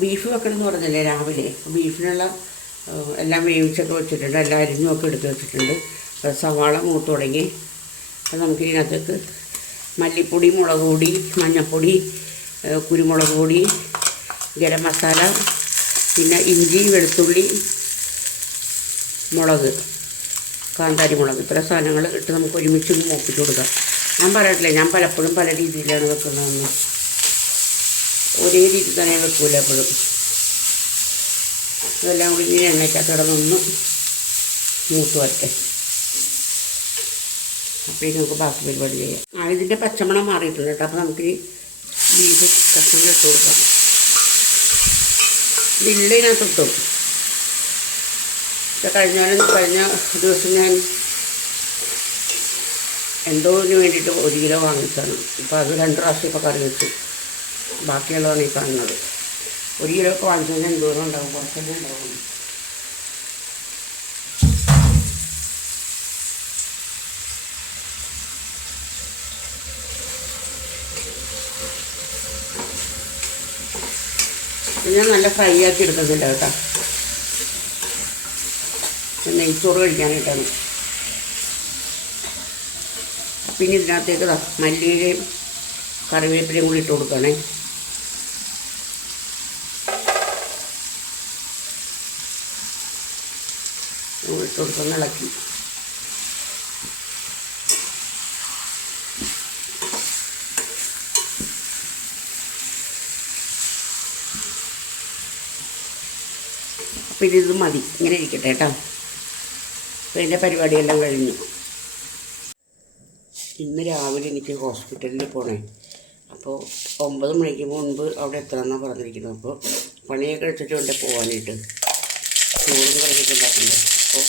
Beef വെക്കണം എന്ന് പറഞ്ഞല്ലേ രാവിലെ. ബീഫിനുള്ള എല്ലാം വേവിച്ചൊക്കെ വെച്ചിട്ടുണ്ട്. എല്ലാം അരിഞ്ഞുമൊക്കെ എടുത്ത് വെച്ചിട്ടുണ്ട്. അപ്പോൾ സവാള മൂത്ത് തുടങ്ങി. അപ്പോൾ നമുക്ക് ഇതിനകത്തേക്ക് മല്ലിപ്പൊടി മുളക് പൊടി മഞ്ഞൾപ്പൊടി കുരുമുളക് പൊടി ഗരം മസാല പിന്നെ ഇഞ്ചി വെളുത്തുള്ളി മുളക് കാന്താരി മുളക്. ഇത്ര സാധനങ്ങൾ ഇട്ട് നമുക്ക് ഒരുമിച്ച് മൂപ്പിച്ച് കൊടുക്കാം. ഞാൻ പറയട്ടില്ല ഞാൻ പലപ്പോഴും പല രീതിയിലാണ് വെക്കുന്നതെന്ന്. ഒരേ രീതി തന്നെ വെക്കൂല എപ്പോഴും. ഇതെല്ലാം കൂടി ഇങ്ങനെ എണ്ണയ്ക്കകത്ത് കിടന്നൊന്ന് മൂത്ത് വരട്ടെ. അപ്പോൾ ഇനി നമുക്ക് ബാക്കി പരിപാടി ചെയ്യാം. ആ ഇതിന്റെ പച്ചമണം മാറിയിട്ടുണ്ട് കേട്ടോ. അപ്പോൾ നമുക്ക് ബീഫ് കഷ്ണങ്ങൾ ഇട്ട് കൊടുക്കാം. ഇതില്ല ഇതിനകത്ത് ഇട്ടും. കഴിഞ്ഞ കഴിഞ്ഞ ദിവസം ഞാൻ എന്തോതിന് വേണ്ടിയിട്ട് ഒരു കിലോ വാങ്ങിച്ചാണ് ഇപ്പോൾ അത് രണ്ട് പ്രാവശ്യം ഇപ്പോൾ കറി വെച്ചു. ബാക്കിയുള്ളതാണ് ഈ കാണുന്നത്. ഒരു കിലോ ഒക്കെ വാങ്ങിച്ചു കഴിഞ്ഞാൽ ദൂരം ഉണ്ടാവും. കുറച്ചല്ലേ ഉണ്ടാവും ഞാൻ നല്ല ഫ്രൈ ആക്കി എടുത്തതില്ല കേട്ടോ. നെയ്ച്ചോറ് കഴിക്കാനായിട്ടാണ്. പിന്നെ ഇതിനകത്തേക്ക് മല്ലിയിലയും കറിവേപ്പിലയും കൂടി ഇട്ട് കൊടുക്കണേ ഇട്ട് കൊടുക്കുന്ന ഇളക്കി. അപ്പോൾ ഇത് മതി. ഇങ്ങനെ ഇരിക്കട്ടെ കേട്ടോ. അപ്പോൾ എന്റെ പരിപാടിയെല്ലാം കഴിഞ്ഞു. ഇന്ന് രാവിലെ എനിക്ക് ഹോസ്പിറ്റലിൽ പോകണേ അപ്പോൾ ഒമ്പത് മണിക്ക് മുൻപ് അവിടെ എത്തണമെന്നാണ് പറഞ്ഞിരിക്കുന്നത്. അപ്പോൾ പണിയൊക്കെ എടുത്തിട്ട് വേണ്ടേ പോകാനായിട്ട് ചോറും കറിയൊക്കെ അപ്പോൾ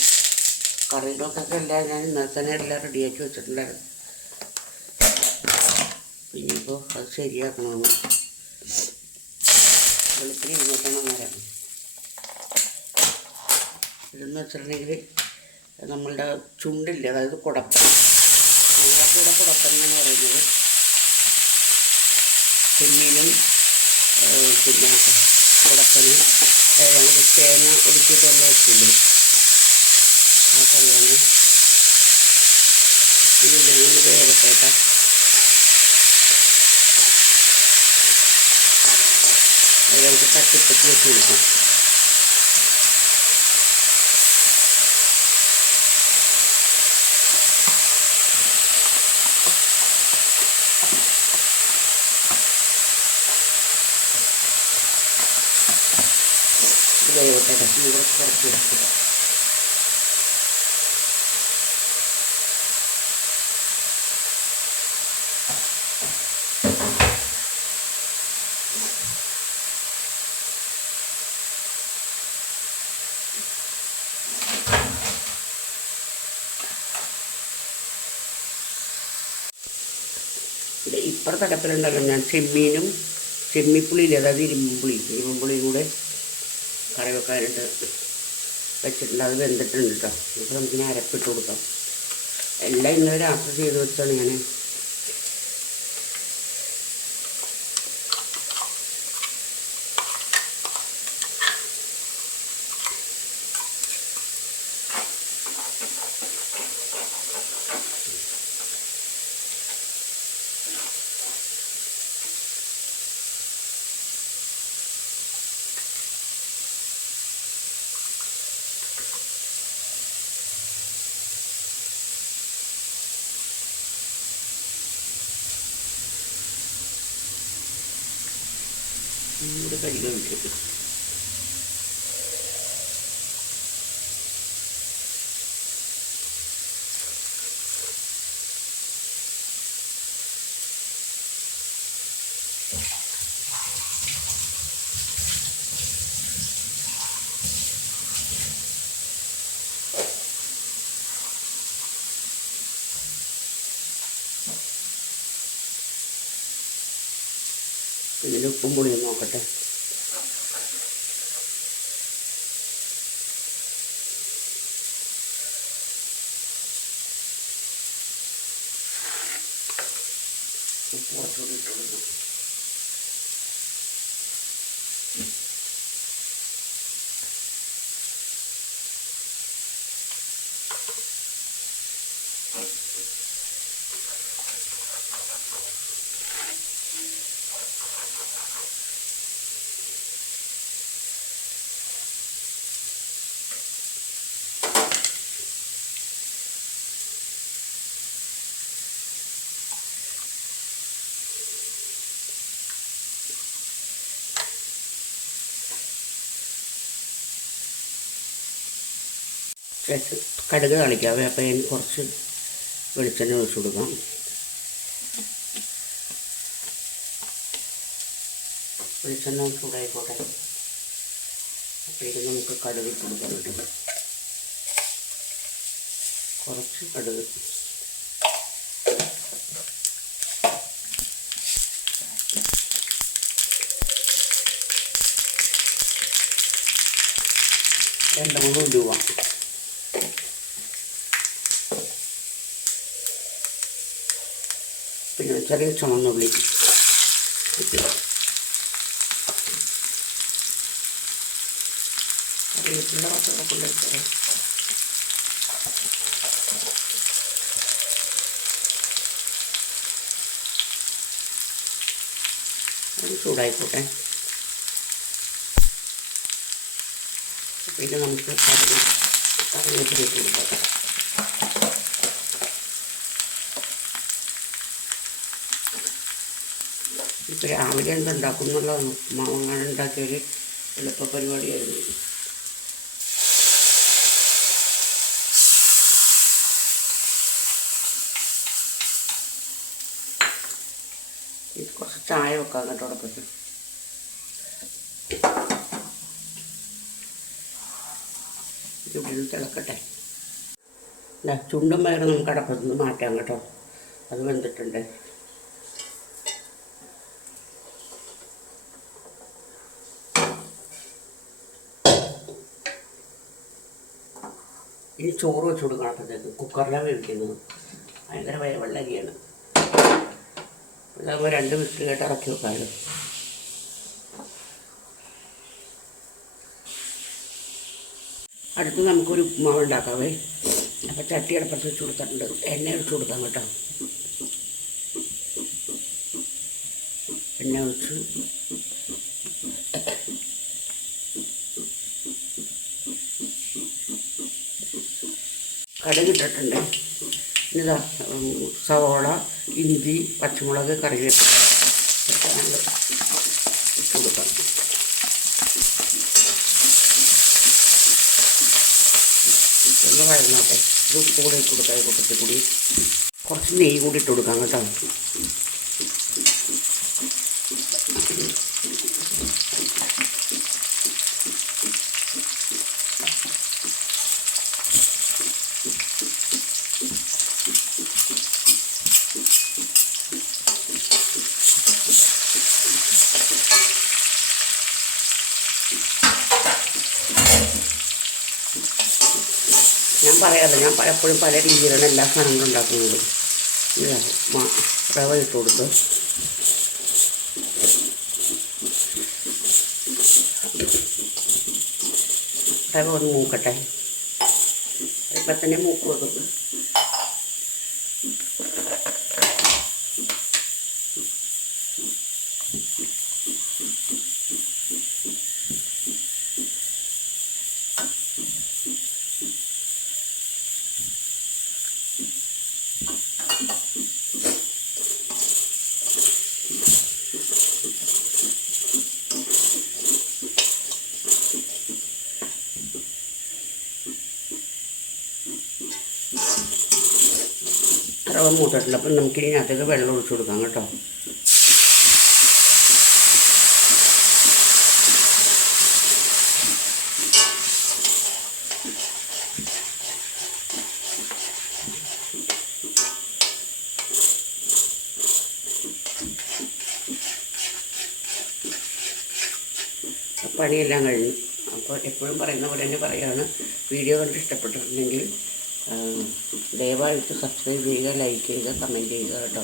കറികളൊക്കെ എല്ലാം ഞാൻ ഇന്നലെ തന്നെ എല്ലാം റെഡിയാക്കി വെച്ചിട്ടുണ്ടായിരുന്നു. ഇനിയിപ്പോൾ അത് ശരിയാക്കണമെന്ന് വെളുപ്പിന് ഇരുന്നൂറ്റണം നേരം. ഇതെന്ന് വെച്ചിട്ടുണ്ടെങ്കിൽ നമ്മളുടെ ചുണ്ടില്ലേ? അതായത് കുടപ്പൻ ഞങ്ങളൊക്കെ ഇവിടെ കുടപ്പൻ എന്നാണ് പറയുന്നത്. ചെമ്മീനും പിന്നെ കുടപ്പനും ഞങ്ങൾ തേങ്ങ ഒടുക്കിയിട്ടല്ല വെച്ചില്ലേ ആ കറിയാണ്. ഇതിൽ വേഗത്തേട്ടാ നമുക്ക് തട്ടിപ്പറ്റി വെച്ച് കൊടുക്കാം. വേഗത്തേട്ടാ തീ കുറച്ച് കുറച്ച് ഇത് ഇപ്പുറത്തെ അടുപ്പിലുണ്ടല്ലോ ഞാൻ ചെമ്മീനും ചെമ്മിപ്പുളിയില്ലേ? അതായത് ഇരുമ്പുളി. ഇരുമ്പുളിയും കൂടെ കറി വെക്കാനായിട്ട് വെച്ചിട്ടുണ്ട്. അത് വെന്തിട്ടുണ്ട് കേട്ടോ അപ്പോൾ നമുക്കിനി അരപ്പിട്ട് കൊടുക്കാം. എല്ലാം ഇന്നലെ രാത്രി ചെയ്ത് വെച്ചാണ് ഞാൻ കൂടെ കഴുകി വെച്ചിട്ട് ഇതിൽ ഉപ്പും പുളിയും നോക്കട്ടെ. ഉപ്പ് കുറച്ചുകൂടി കടുക് തളിക്കാവേ അപ്പോൾ അതിന് കുറച്ച് വെളിച്ചെണ്ണ ഒഴിച്ചു കൊടുക്കാം വെളിച്ചെണ്ണ ചൂടായിക്കോട്ടെ. അപ്പോഴേക്കും നമുക്ക് കടുക് കൊടുക്കാൻ പറ്റും. കുറച്ച് കടുക്. രണ്ട് മൂന്ന് രൂപ ചെറിയ ചുമന്നുള്ളി കറിവേപ്പില പച്ചവട കൊണ്ടെടുത്തത് അത് ചൂടായിക്കോട്ടെ. പിന്നെ നമുക്ക് കറിവേപ്പിലേക്ക് കൊടുക്കാം. രാവിലെ എന്തുണ്ടാക്കും എന്നുള്ളതാണ്. ഉപ്മാവങ്ങനെ ഉണ്ടാക്കിയൊരു എളുപ്പ പരിപാടിയായിരുന്നു കുറച്ച് ചായ വെക്കാം കേട്ടോ തുടക്കത്തിൽ. ചുണ്ടിൽ തിളക്കട്ടെ. ചുണ്ടും പയറും നമുക്ക് അടപ്പത്തുനിന്ന് മാറ്റാം കേട്ടോ. അത് വെന്തിട്ടുണ്ട്. ഇനി ചോറ് വെച്ച് കൊടുക്കണം അപ്പോഴത്തേക്ക് കുക്കറിലാണ് വേവിക്കുന്നത്. ഭയങ്കര വേവുള്ള വെള്ളരിയാണ്. ഇതാകുമ്പോൾ രണ്ട് വിസിൽ കേട്ട് ഇറക്കി വെക്കാമല്ലോ. അടുത്ത് നമുക്കൊരു ഉപ്മാവ് ഉണ്ടാക്കാവേ. അപ്പോൾ ചട്ടി അടുപ്പത്ത് വെച്ച് കൊടുത്തിട്ടുണ്ട്. എണ്ണ ഒഴിച്ച് കൊടുക്കാം കേട്ടോ. എണ്ണ ഒഴിച്ച് കടുക് ഇട്ടിട്ടുണ്ട് ഇതാ സവോള ഇഞ്ചി പച്ചമുളക് കറിവേപ്പില. കൊടുക്കാം ഒന്ന് വഴങ്ങോട്ടെ ഇത് കൂടി ഇട്ട് കൊടുക്കാം കൂട്ടത്തിൽ കൂടി കുറച്ച് നെയ്യ് കൂടി ഇട്ട് കൊടുക്കാം കേട്ടോ. ഞാൻ പറയാതെ ഞാൻ പലപ്പോഴും പല രീതിയിലാണ് എല്ലാ സാധനങ്ങളും ഉണ്ടാക്കുന്നത്. റവ ഇട്ട് കൊടുത്ത്. റവ ഒന്ന് മൂക്കട്ടെ. ഇപ്പം തന്നെ മൂക്ക് കൊടുക്കും. റവ മൂത്തിട്ടില്ല അപ്പം നമുക്ക് ഇതിനകത്തേക്ക് വെള്ളം ഒഴിച്ചു കൊടുക്കാം കേട്ടോ. പണിയെല്ലാം കഴിഞ്ഞു. അപ്പോൾ എപ്പോഴും പറയുന്ന പോലെ തന്നെ പറയുകയാണ്. വീഡിയോ കണ്ട് ഇഷ്ടപ്പെട്ടിട്ടുണ്ടെങ്കിൽ ദയവായിട്ട് സബ്സ്ക്രൈബ് ചെയ്യുക ലൈക്ക് ചെയ്യുക കമന്റ് ചെയ്യുക കേട്ടോ.